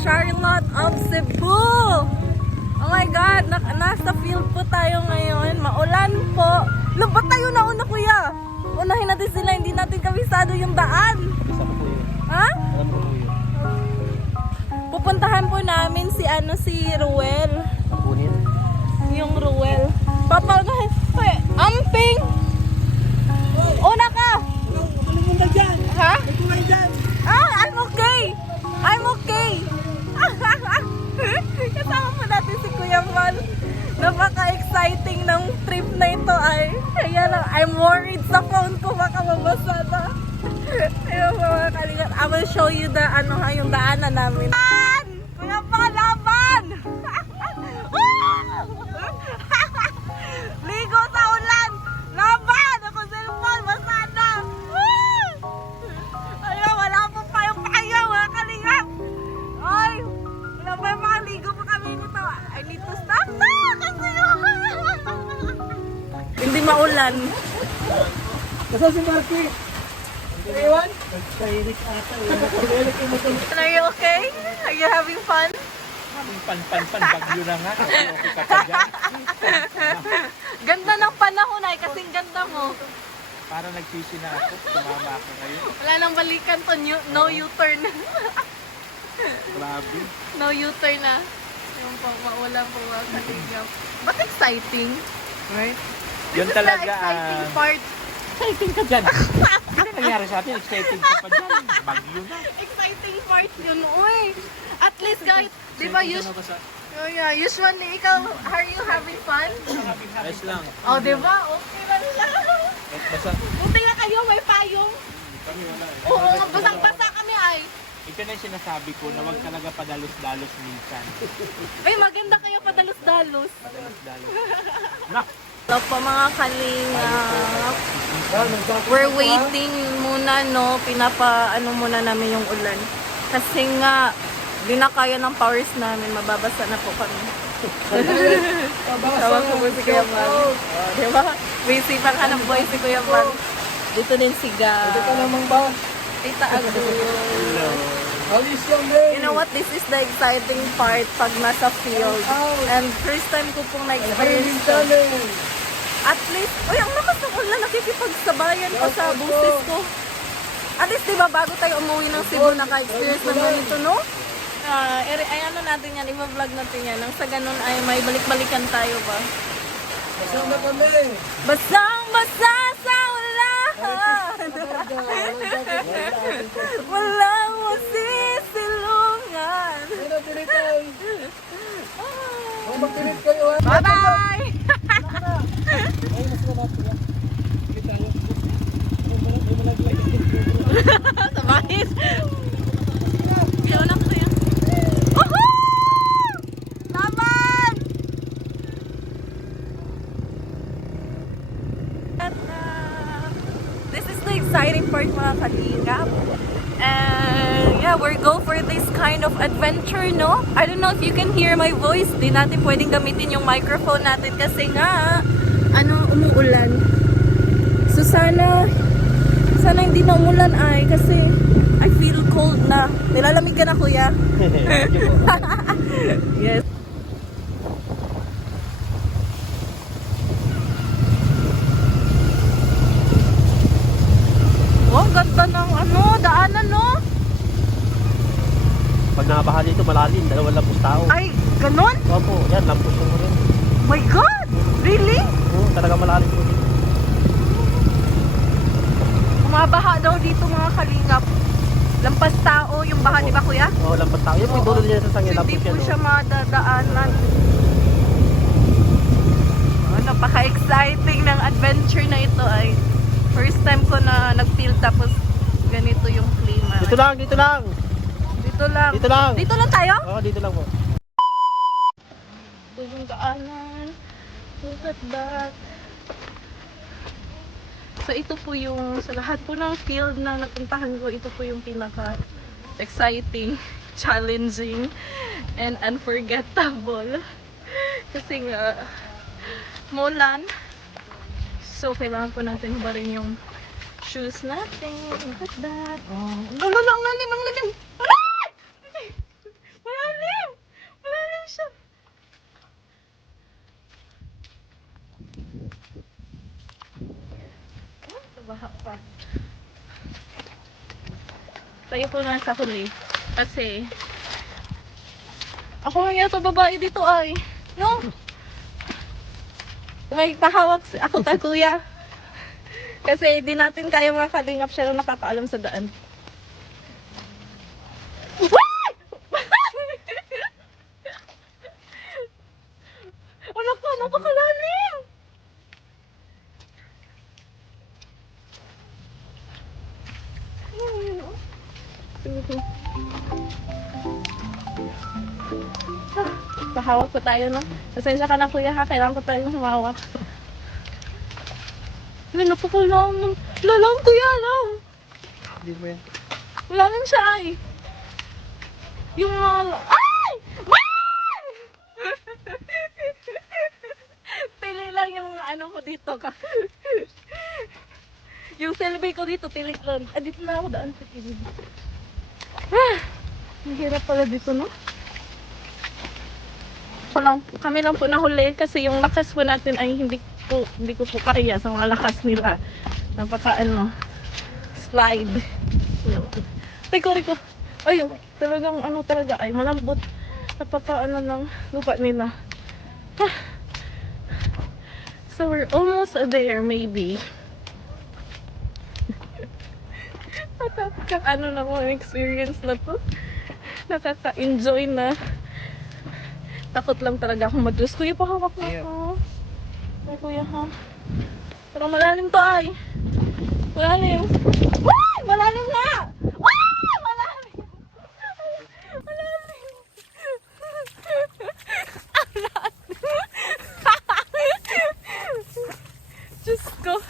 Charlotte of Cebu. Oh my God, nasa field po tayo ngayon. Maulan po. Ba't tayo nauna, kuya? Unahin natin sila, hindi natin kabisado yung daan. Kabisa ko po yun. Ha? Alam ko po yun. Pupuntahan po namin si Ruel. Kunin. Yung Ruel. Papagahin. Hoy, Amping! Una ka! Pumunta dyan! Ha? Pumunta dyan! I'm okay! I'm okay! Kasama po natin si Kuya Mal. Napaka-exciting ng trip na ito ay. Kaya lang, I'm worried sa phone ko baka mabasa na. Ayun mga kalingat. I will show you the yung daanan namin. Kuya Mal, laban! Ligo sa ulan! Laban! Ako cellphone, basa na! Ayun, wala po pa yung payaw, mga kalingat! Ay! Wala pa yung makaligo pa kami nito. I need to stop na! Kasi hindi maulan. Nasaan si Marky? Iwan? Nagtairik ata eh. Are you okay? Are you having fun? Pan, bagyo na nga. Okay ka pa dyan. Ganda ng panahon ay, kasing ganda mo. Para nagsisi na ako. Tumama ako ngayon. Wala nang balikan to, no U-turn. Grabe. No U-turn na. Yung pang maulan po mga kaligap. But exciting, right? Yun This is talaga. the exciting part. Exciting ka dyan. Ano nangyari sa atin? Exciting ka pa dyan. Bagyo na. Exciting part yun, uy. At least guys, di ba usually ikaw, are you having fun? Ayos lang. Oh, di ba? Okay lang lang. Basta. Buti nga kayo, may payong. Kami wala eh. Oo, basang-basa kami ay. Ito na yung sinasabi ko na huwag talaga padalos-dalos minsan. Ay, maganda kayo padalos-dalos. Padalos-dalos. Nak! Hello po mga kalingap. We're waiting muna, no? Muna namin yung ulan. Kasi nga, di na kaya ng powers namin. Mababasa na po kami. Tawag ko po si Kuya Mal. Diba? Busy pang hanap boy si Kuya Mal. Dito din si Ga. Ito ka namang ba? Ay, Taagul. Alis lang din! You know what? This is the exciting part pag nasa field. And first time ko pong na-experience to. At least, uy, ang lakas ng ulan, nakikipagsabayan pa sa buses ko. At least, diba, bago tayo umuwi ng Cebu, naka-experience ng ganito, no? Ay, ano natin yan, i-vlog natin yan. Nang sa ganun ay may balik-balikan tayo ba? Kasama kami! Basang-basa sa ulan! Walang masisilungan! Ano, tinitay? Kung magtinit kayo ha? Bye-bye! Ay, mas malapit yan. Sige tayo. Sa bahis! Kaya lang ko yan. Woohoo! Laban! At, this is the exciting part mga kalingap. And yeah, we're go for this kind of adventure, no? I don't know if you can hear my voice. Di natin pwedeng gamitin yung microphone natin kasi nga, umuulan. So sana hindi na umulan ay kasi I feel cold na. Nilalamig ka na, kuya? Yes. Oh, ganda ng daanan, no? Pag nabaha dito malalim, 2 lampos tao. Ay, ganon? Opo, yan, lampos mo rin. My God! Really? Oo, talaga malalim po dito. Umabaha daw dito mga kalingap. Lampas tao yung baha, di ba kuya? Oo, lampas tao. Yan po yung dulo niya sa sangin. Hindi po siya madadaanan. Napaka-exciting ng adventure na ito ay first time ko na nag-feel tapos ganito yung klima. Dito lang, dito lang. Dito lang. Dito lang. Dito lang tayo? Oo, dito lang po. Ito yung daanan. Look at that. So ito po yung, sa lahat po ng field na napuntahan ko, ito po yung pinaka exciting, challenging, and unforgettable. Kasi nga, mulan. So kailangan po natin hubarin yung shoes natin. Look at that. Oh, ang lalim, ang lalim. Aray! Wala Tayo po na sa huli. Kasi, ako nga yata babae dito ay. No? May kahawak ako ta kuya. Kasi di natin kaya mga kalingap siya lang nakakaalam sa daan. Ano ka? Napakalalim! Pahawak pa tayo, no? Pasensya ka na, kuya, ha? Kailangan ko tayo humawak. Ay, napakalalim. Lalang, kuya, lang. Hindi mo yan. Wala lang siya, ay. Yung mga... Ay! Ay! Tili lang yung mga ano ko dito. Yung selfie ko dito, tili lang. Ah, dito na ako daan sa kilid. Ah! Ang hirap pala dito, no? Kami lang po nahuli kasi yung lakas po natin ay hindi ko po kaya sa mga lakas nila. Napaka slide. Riko. Ay, talagang ano talaga ay malambot. Napaka ng lupa nila. Ah. So we're almost there maybe. Ano na mo experience na to. Nakaka-enjoy na. Takot lang talaga akong madus. Kuya, pahawak na ako. Ay, kuya, ha? Pero malalim to, ay. Malalim. Wah! Malalim na! Wah! Malalim! Malalim! Diyos ko.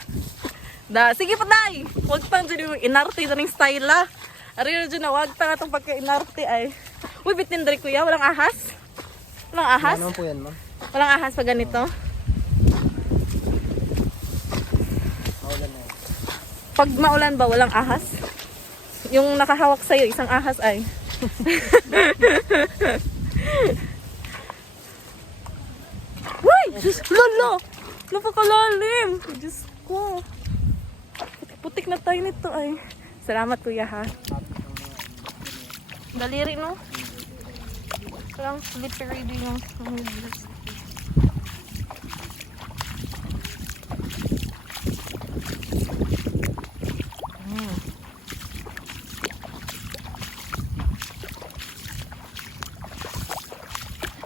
Sige pa, day! Huwag pang dyan yung inarte na ng style, ah. Ari na dyan na, huwag pa nga itong pagka-inarte, ay. Uy, bitin dari, kuya. Walang ahas? Walang ahas? Ano po yan, ma'am? Walang ahas pa ganito? Maulan na yan. Pag maulan ba, walang ahas? Yung nakahawak sa'yo, isang ahas ay. Uy! Diyos, lolo! Napakalalim! Diyos ko. Putik na tayo nito ay. Salamat, kuya, ha? Daliri, no? Parang slippery din yung dress.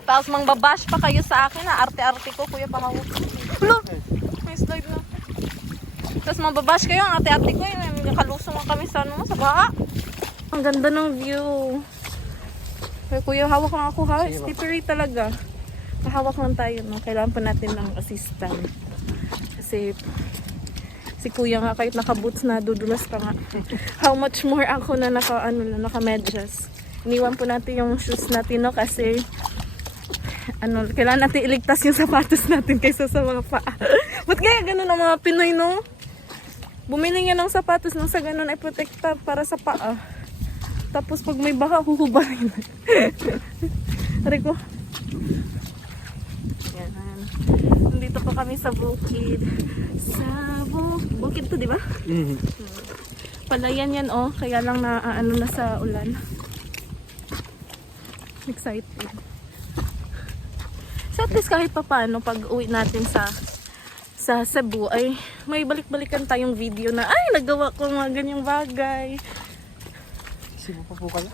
Tapos mangbabash pa kayo sa akin, ha? Arte-arte ko, kuya, pahawak. Hello! May slide na. Tapos mangbabash kayo, ang arte-arte ko, nakalusong kami sa, sa baka. Ang ganda ng view. Kaya kuya, hawak lang ako, ha? Slippery talaga. Hawak lang tayo, no? Kailangan pa natin ng assistant. Kasi si kuya nga kahit naka-boots na dudulas pa nga. How much more ako na naka-medyas. Iniwan po natin yung shoes natin, no? Kasi kailangan natin iligtas yung sapatos natin kaysa sa mga paa. Ba't kaya ganun ang mga Pinoy, no? Bumili nga ng sapatos nang sa ganun ay protekta para sa paa. Tapos pag may baka, huhubarin. Aray ko. Yan. Nandito pa kami sa bukid. Bukid to, di ba? Mm-hmm. Palayan yan, oh. Kaya lang na na sa ulan. Excited. So at least kahit pa paano, pag uwi natin sa Cebu, ay may balik-balikan tayong video na, ay, nagawa ko mga ganyang bagay. Cebu pa po kayo?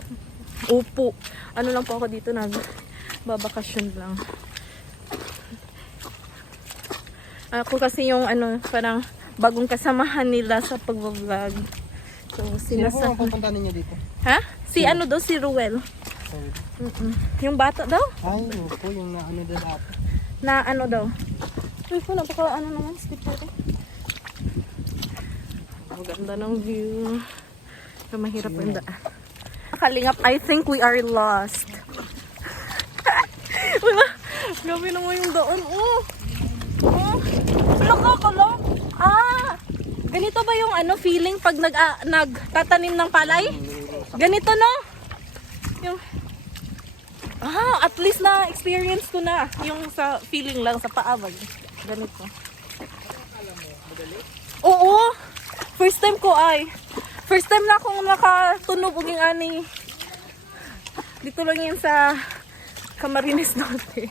Opo. Ano lang po ako dito, nagbabakasyon lang. Ako kasi yung parang bagong kasamahan nila sa pag-vlog. So, Sino po ang pupunta ninyo dito? Ha? Si Ruel. Yung bata daw? Ay, yun po, yung naano doon ate. Na daw? Uy po, napaka naman, slipper eh. Ang ganda ng view. Pero mahirap yung daan. Kalingap, I think we are lost. Wala. Gabi naman yung daan. Oh! Nakakalam. Ganito ba yung feeling pag nagtatanim ng palay? Ganito, no? Yung at least na experience ko na yung sa feeling lang sa paa. Ganito. Oo. First time ko ay. First time na akong nakatunog uging ani. Dito lang yan sa Camarines Norte.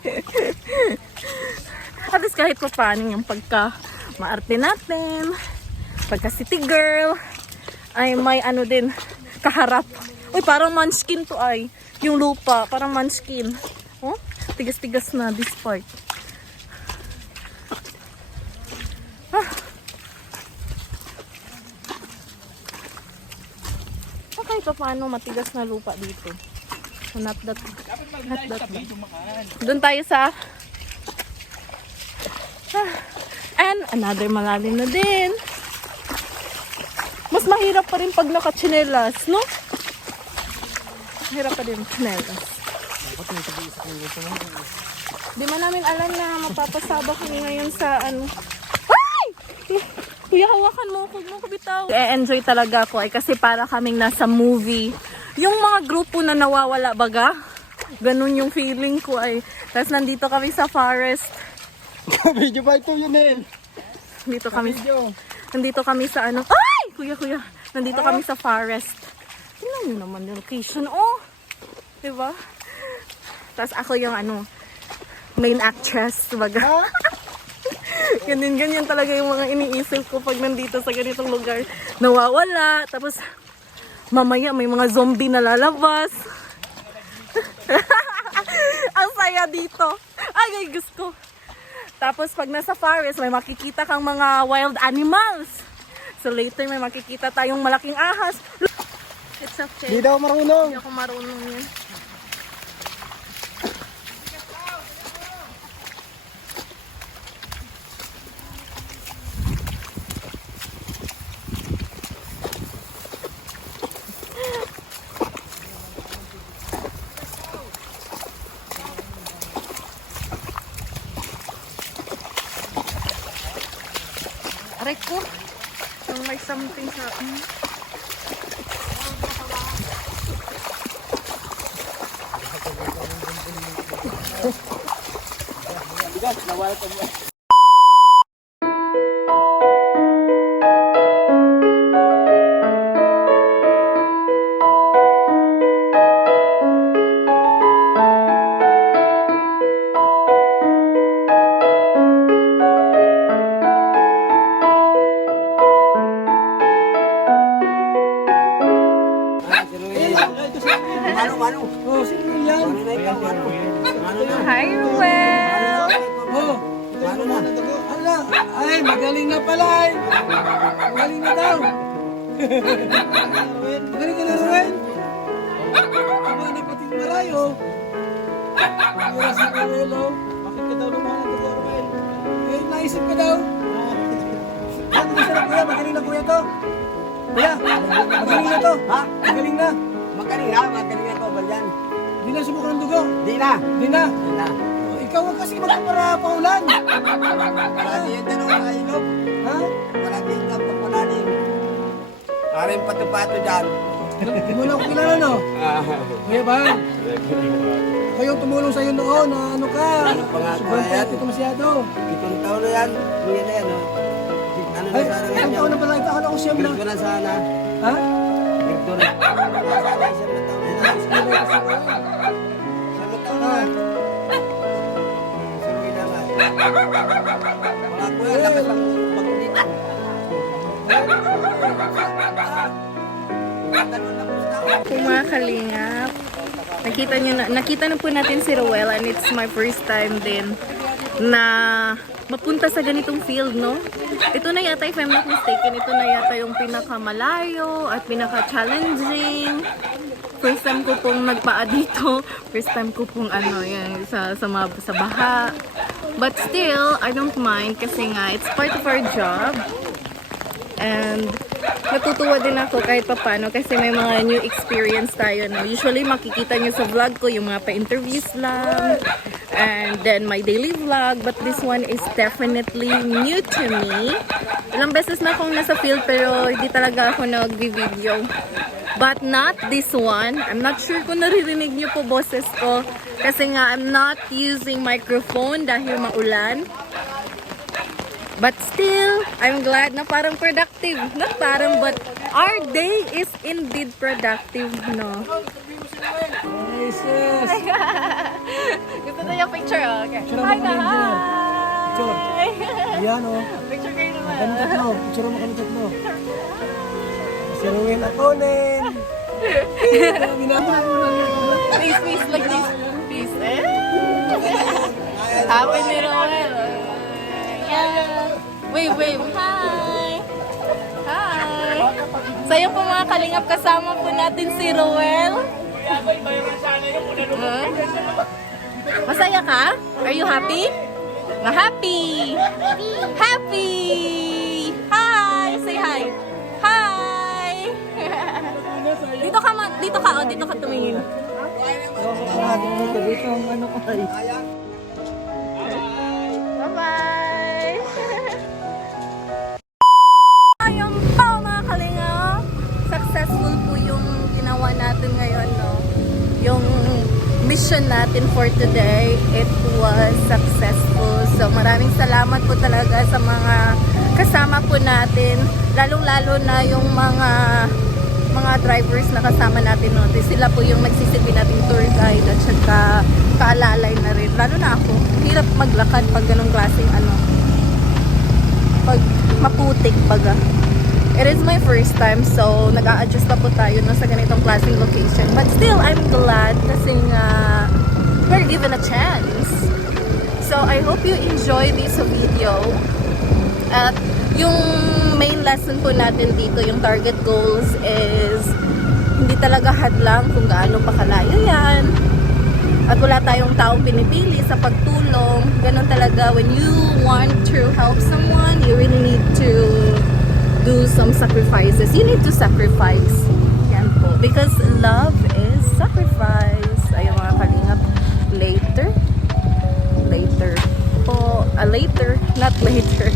At least kahit pa paano yung pagka maarte natin, pagka city girl, ay may ano din, kaharap. Uy, parang munchkin to ay. Yung lupa, parang munchkin. Oh, tigas-tigas na this part. Ah. Kahit pa paano matigas na lupa dito. So not that. Doon tayo sa and another malalim na din. Mas mahirap pa rin pag naka-chinelas, no? Mahirap pa din chinelas. Di man namin alam na mapapasabak kami ngayon sa ano. Ay! Kuya, hawakan mo. Huwag mo kubitaw. E-enjoy talaga ako kasi para kaming nasa movie. Yung mga grupo na nawawala baga, ganun yung feeling ko ay. Tapos nandito kami sa forest. Video ba ito yun eh? Nandito kami sa ano. Ay! Kuya. Nandito kami sa forest. Tingnan nyo naman yung location. Oh! Diba? Tapos ako yung ano, main actress. Baga. Ganyan talaga yung mga iniisip ko pag nandito sa ganitong lugar. Nawawala. Tapos mamaya may mga zombie na lalabas. Ang saya dito. Ay, gusto ko. Tapos pag nasa forest, may makikita kang mga wild animals. So later may makikita tayong malaking ahas. It's okay. Di daw marunong. Hindi ako marunong yan. Aray ko. Yung may something sa akin. Ano? Oh, sino yan? Hi, Ruel! Oh, ano na? Ala, ay, magaling na pala ay. Magaling na daw. Magaling ka na, Ruel. Aba, napating malayo. Wala sa Ruel, oh. Bakit ka daw lumalang ka, Ruel? Eh, naisip ka daw. Ano gusto na, kuya? Magaling na, kuya, to. Kuya, magaling na to. Ha? Magaling na. Magaling na to, Balyan. Di na subukan ng dugo? Di na. Ikaw wag kasi magpapara paulan. Palagi yung tanong na ilog. Ha? Palagi yung pagpapalalim. Aring pato-pato dyan. Hindi mo na ako kilala, no? Kuya Bang. Ako yung tumulong sa'yo noon na ano ka. Ano pa nga ko yan? Ito masyado. 7 taon na yan. Hindi na yan, no? Ano na sana ngayon? Ilang taon na pala? Ikaw ako siyam na. Grito na sana. Ha? Grito na. Sana siyam na taon na. Siyam na taon na. Mga kuya, lakas ang bagong dito. Kung mga kalingap, nakita na po natin si Ruel and it's my first time din na mapunta sa ganitong field, no? Ito na yata, if I'm not mistaken, ito na yata yung pinakamalayo at pinaka-challenging. First time ko pong nagpaa dito. First time ko pong yan, sa baha. But still, I don't mind kasi nga, it's part of our job. And natutuwa din ako kahit papano kasi may mga new experience tayo, no? Usually makikita nyo sa vlog ko yung mga pa-interviews lang and then my daily vlog, but this one is definitely new to me. Ilang beses na akong nasa field pero hindi talaga ako nag-video. But not this one. I'm not sure kung naririnig nyo po boses ko kasi nga I'm not using microphone dahil maulan. But still, I'm glad na parang productive. Not parang, but Our day is indeed productive, no? Jesus! Gusto na yung picture, oh. Okay. Picture Hi, mo kami, Picture. hi! Ayan o. Picture kayo naman. Kami tatlo. Picture mo kami tatlo. Si Ruel Atonen. Please, like this. Please, eh? Happy ni Roel. Yeah. Wait. Hi! Hi! Sa'yo po mga kalingap, kasama po natin si Roel. Masaya ka? Are you happy? Happy! Happy! Hi! Say hi! Hi! Dito ka tumingin. Bye-bye! Ayun po mga kalingap! Successful po yung ginawa natin ngayon, no? Yung mission natin for today, it was successful. So maraming salamat po talaga sa mga kasama po natin, lalong-lalo na yung mga drivers na kasama natin, no? Sila po yung magsisilbi nating tour guide at saka kaalalay na rin. Lalo na ako, hirap maglakad pag ganong klaseng pag maputik baga. It is my first time, so nag-a-adjust pa po tayo, no, sa ganitong klaseng location. But still, I'm glad kasi we're given a chance. So I hope you enjoy this video. At yung main lesson po natin dito, yung target goals is hindi talaga hadlang kung gaano pa kalayo yan. At wala tayong taong pinipili sa pagtulong. Ganon talaga, when you want to help someone, you really need to do some sacrifices. You need to sacrifice. Yan po. Because love is sacrifice. Ayun mga kalingap. Later po. Later, not later.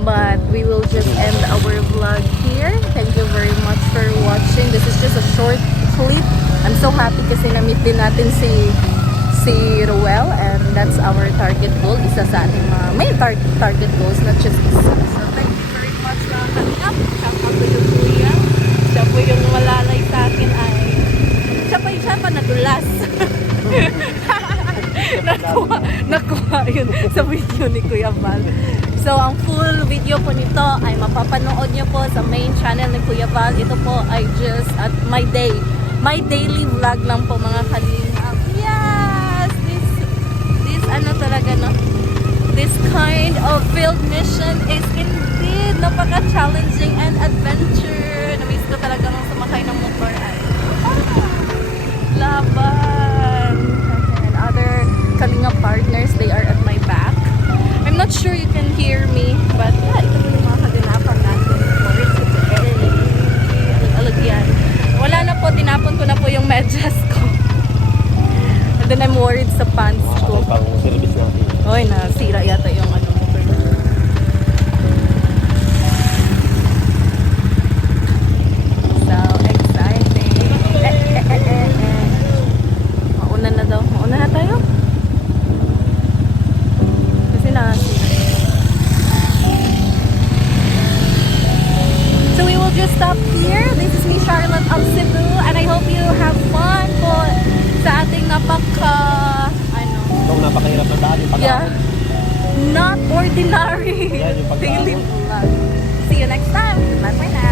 But we will just end our vlog here. Thank you very much for watching. This is just a short clip. I'm so happy kasi na-meet din natin si Ruel, and that's our target goal. Isa sa ating mga main target goals, not just isa. So thank you very much mga kalingap. Siya po yung kuya. Siya po yung malalay sa akin ay siya pa nadulas. nakuha yun sa video ni Kuya Val. So, ang full video po nito ay mapapanood nyo po sa main channel ni Kuya Val. Ito po ay just at my daily vlog lang po mga kalingap. Yes! This ano talaga, no? This kind of field mission is indeed napaka-challenging and adventure. Namiss ko talagang sumakay ng motor ay laban. And other Kalinga partners, they are at my back. I'm not sure you can hear me, but yeah, ito po yung mga kaganapan natin for today. Alagyan. Wala na po, tinapon ko na po yung medyas ko. And then I'm worried sa pants ko. Pang service natin. Oy, nasira yata yung ano mo. So exciting. Mauna na daw. Mauna na tayo. Kasi nasira. So we will just stop here. This is me, Charlotte of Cebu, and I hope you have fun po sa ating Itong napakahirap na daan, yung yeah, not ordinary Yan, yung pagkain. daily vlog. See you next time. Bye for now.